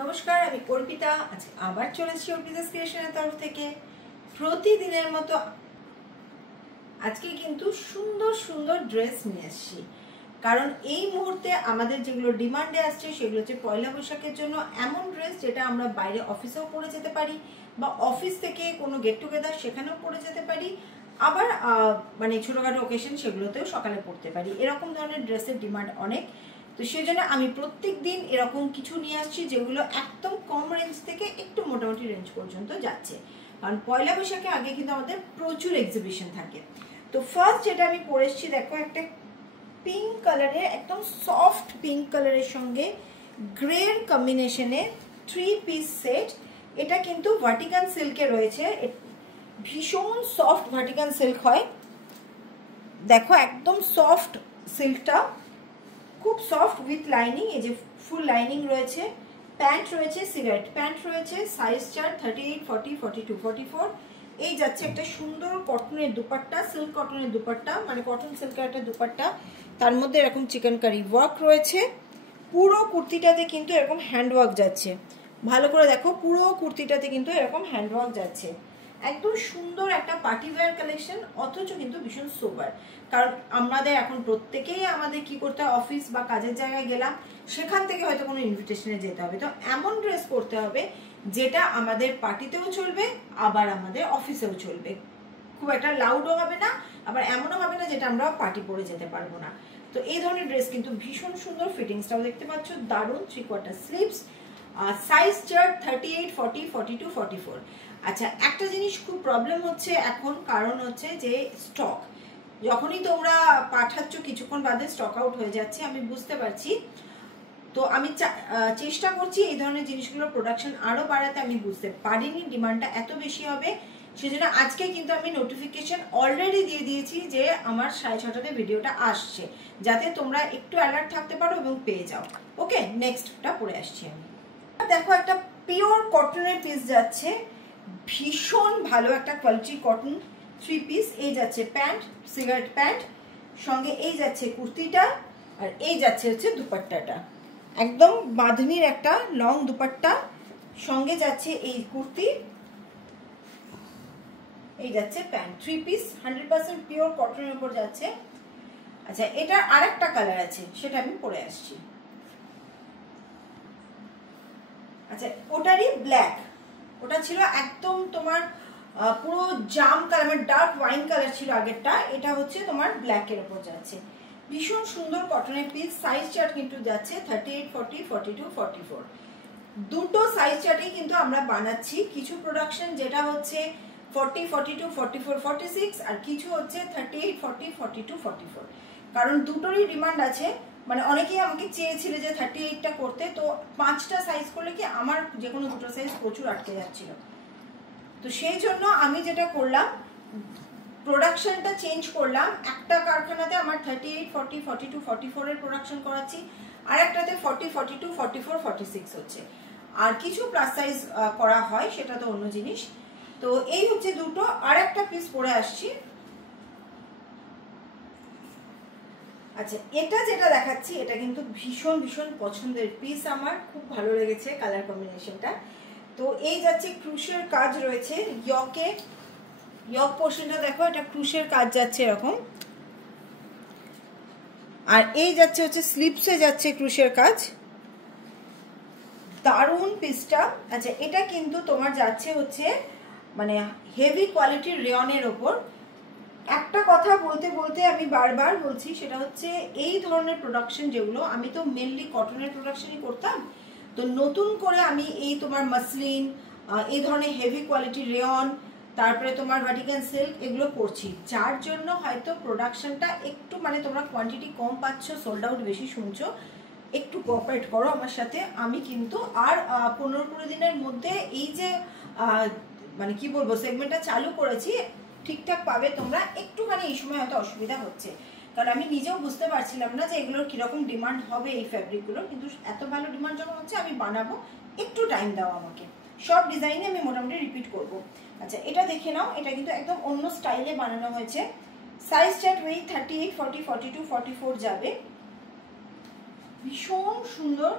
নমস্কার, আমি কল্পিতা। আজকে আবার চলেছি অর্পিতাস ক্রিয়েশনের তরফ থেকে প্রতিদিনের মতো। আজকে কিন্তু সুন্দর সুন্দর ড্রেস নিয়ে এসেছি, কারণ এই মুহূর্তে আমাদের যেগুলো ডিমান্ডে আসছে সেগুলো হচ্ছে পয়লা বৈশাখের জন্য এমন ড্রেস যেটা আমরা বাইরে অফিসেও পরে যেতে পারি, বা অফিস থেকে কোনো গেট টুগেদার সেখানেও পরে যেতে পারি, আবার মানে ছোটোখাটো ওকেশন সেগুলোতেও সকালে পরতে পারি। এরকম ধরনের ড্রেসের ডিমান্ড অনেক, তো সেই জন্য আমি প্রত্যেক দিন এরকম কিছু নিয়ে আসছি যেগুলো একদম কম রেঞ্জ থেকে একটু মোটামুটি রেঞ্জ পর্যন্ত যাচ্ছে। কারণ পয়লা বৈশাখে আগে কিন্তু আমাদের প্রচুর এক্সিবিশন থাকে। তো ফার্স্ট যেটা আমি পরে এসেছি, দেখো, একটা পিঙ্ক কালারের, একদম সফট পিঙ্ক কালারের সঙ্গে গ্রের কম্বিনেশনে 3 পিস সেট। এটা কিন্তু ভাটিকান সিল্কে রয়েছে, ভীষণ সফট ভাটিকান সিল্ক হয়। দেখো একদম সফট সিল্কটা, খুব সফট উইথ লাইনিং। এই যে ফুল লাইনিং রয়েছে, প্যান্ট রয়েছে, সিগারেট প্যান্ট রয়েছে, সাইজ চার্ট 38, 40, 42, 44। এই যাচ্ছে একটা সুন্দর কটনের দুপাট্টা, সিল্ক কটনের দুপাট্টা, মানে কটন সিল্কের একটা দুপাট্টা, তার মধ্যে এরকম চিকেনকারি ওয়ার্ক রয়েছে। পুরো কুর্তিটাতে কিন্তু এরকম হ্যান্ডওয়ার্ক যাচ্ছে, ভালো করে দেখো, পুরো কুর্তিটাতে কিন্তু এরকম হ্যান্ডওয়ার্ক যাচ্ছে। একদম সুন্দর একটা পার্টি ওয়্যার কালেকশন, অথচ কিন্তু ভীষণ সোবার। কারণ আমাদের এখন প্রত্যেকেই আমাদের কি করতে হয়, অফিস বা কাজের জায়গায় গেলাম, সেখান থেকে হয়তো কোনো ইনভিটেশনে যেতে হবে, তো এমন ড্রেস পরতে হবে যেটা আমাদের পার্টিতেও চলবে, আবার আমাদের অফিসেও চলবে। খুব একটা লাউডও হবে না, আবার এমনও হবে না যেটা আমরা পার্টি পরে যেতে পারবো না। তো এই ধরনের ড্রেস কিন্তু ভীষণ সুন্দর, ফিটিংসটাও দেখতে পাচ্ছ দারুণ, 3/4 স্লিভস, সাইজ চার্ট 38, 40, 42, 44। আচ্ছা, একটা জিনিস খুব প্রবলেম হচ্ছে এখন, কারণ হচ্ছে যে স্টক যখনই তোমরা পাঠাচ্ছ কিছুক্ষণ বাদে স্টক আউট হয়ে যাচ্ছে, আমি বুঝতে পারছি। তো আমি চেষ্টা করছি এই ধরনের জিনিসগুলো প্রোডাকশন আরও বাড়াতে। আমি বুঝতে পারিনি ডিমান্ডটা এত বেশি হবে, সেজন্য আজকে কিন্তু আমি নোটিফিকেশন অলরেডি দিয়ে দিয়েছি যে আমার 6:30টাতে ভিডিওটা আসছে, যাতে তোমরা একটু অ্যালার্ট থাকতে পারো এবং পেয়ে যাও। ওকে, নেক্সটটা পরে আসছি আমি। দেখো, একটা পিওর কটনের পিস যাচ্ছে, ভীষণ ভালো একটা কোয়ালিটির কটন 3 পিস। এই যাচ্ছে প্যান্ট, সিগারেট প্যান্ট, সঙ্গে এই যাচ্ছে কুর্তিটা, আর এই যাচ্ছে হচ্ছে দুপাট্টাটা, একদম বাঁধনির একটা লং দুপাট্টা, সঙ্গে যাচ্ছে এই কুর্তি, এই যাচ্ছে প্যান্ট। 3 পিস 100% পিওর কটনের উপর যাচ্ছে। আচ্ছা, এটার আরেকটা কালার আছে, সেটা আমি পরে আসছি। আচ্ছা, ওটারই ব্ল্যাক, ওটা ছিল একদম তোমার পুরো জাম কালার, মানে ডার্ক ওয়াইন কালার ছিল আগেরটা, এটা হচ্ছে তোমার ব্ল্যাকের উপর যাচ্ছে। ভীষণ সুন্দর কটনের পিস। সাইজ চার্ট কিন্তু যাচ্ছে 38, 40, 42, 44। দুটো সাইজ চার্টেই কিন্তু আমরা বানাচ্ছি। কিছু প্রোডাকশন যেটা হচ্ছে 40, 42, 44, 46, আর কিছু হচ্ছে 38, 40, 42, 44। কারণ দুটোরই ডিমান্ড আছে, মানে অনেকেই আমাকে চেয়েছিল যে 38টা করতে, তো 5টা সাইজ করলে কি আমার যে কোনো দুটো সাইজ প্রচুর আটকে যাচ্ছিল। তো সেই জন্য আমি যেটা করলাম, প্রোডাকশনটা চেঞ্জ করলাম। একটা কারখানাতে আমার 38, 40, 42, 44 এর প্রোডাকশন করাচ্ছি, আর একটাতে 40, 42, 44, 46 হচ্ছে। আর কিছু প্লাস সাইজ করা হয়, সেটা তো অন্য জিনিস। তো এই হচ্ছে দুটো। আর একটা পিস পরে আসছি। আচ্ছা, এটা যেটা দেখাচ্ছি এটা কিন্তু ভীষণ ভীষণ পছন্দের পিস, আমার খুব ভালো লেগেছে কালার কম্বিনেশনটা। তো এই যাচ্ছে ক্রুশের কাজ রয়েছে ইয়কে, ইয়ক পোর্শনটা দেখো, এটা ক্রুশের কাজ যাচ্ছে এরকম, আর এই যাচ্ছে হচ্ছে স্লিপসে যাচ্ছে ক্রুশের কাজ, দারুণ পিসটা। আচ্ছা, এটা কিন্তু তোমার যাচ্ছে হচ্ছে মানে হেভি কোয়ালিটির রেয়নের ওপর। একটা কথা বলতে বলতে আমি বারবার বলছি, সেটা হচ্ছে এই ধরনের প্রোডাকশন যেগুলো, আমি তো মেনলি কটনের প্রোডাকশনই করতাম, তো নতুন করে আমি এই তোমার মাসলিন, এই ধরনের হেভি কোয়ালিটির রেয়ন, তারপরে তোমার ভাটিকান সিল্ক, এগুলো করছি, যার জন্য হয়তো প্রোডাকশনটা একটু, মানে তোমরা কোয়ান্টিটি কম পাচ্ছ, সোল্ড আউট বেশি শুনছো। একটু কোঅপারেট করো আমার সাথে। আমি কিন্তু আর 15-20 দিনের মধ্যে এই যে মানে কি বলবো, সেগমেন্টটা চালু করেছি, ঠিকঠাক পাবে তোমরা। একটুখানি এই সময় হয়তো অসুবিধা হচ্ছে, কারণ আমি নিজেও বুঝতে পারছিলাম না যে এগুলোর কিরকম ডিমান্ড হবে এই ফ্যাব্রিকগুলোর, কিন্তু এত ভালো ডিমান্ড যখন হচ্ছে আমি বানাবো, একটু টাইম দাও আমাকে। সব ডিজাইনে আমি মোটামুটি রিপিট করব। আচ্ছা, এটা দেখে নাও, এটা কিন্তু একদম অন্য স্টাইলে বানানো হয়েছে। সাইজ চার্ট ওই 38, 40, 42, 44 যাবে। ভীষণ সুন্দর,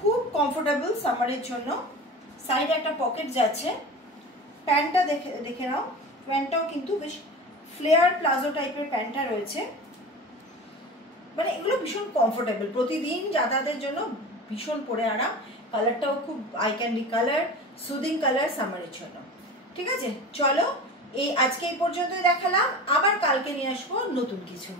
খুব কমফোর্টেবল সামারের জন্য। সাইডে একটা পকেট যাচ্ছে। প্যান্টটা দেখে নাও, প্যান্টটাও কিন্তু বেশ ফ্লেয়ার প্লাজো টাইপের প্যান্টটা রয়েছে। মানে এগুলো ভীষণ কমফোর্টেবল, প্রতিদিন যাতায়াতের জন্য ভীষণ পরে আরাম। কালারটাও খুব eye candy colour, soothing colour সামারের জন্য। ঠিক আছে, চলো আজকে এই পর্যন্তই দেখালাম, আবার কালকে নিয়ে আসবো নতুন কিছু।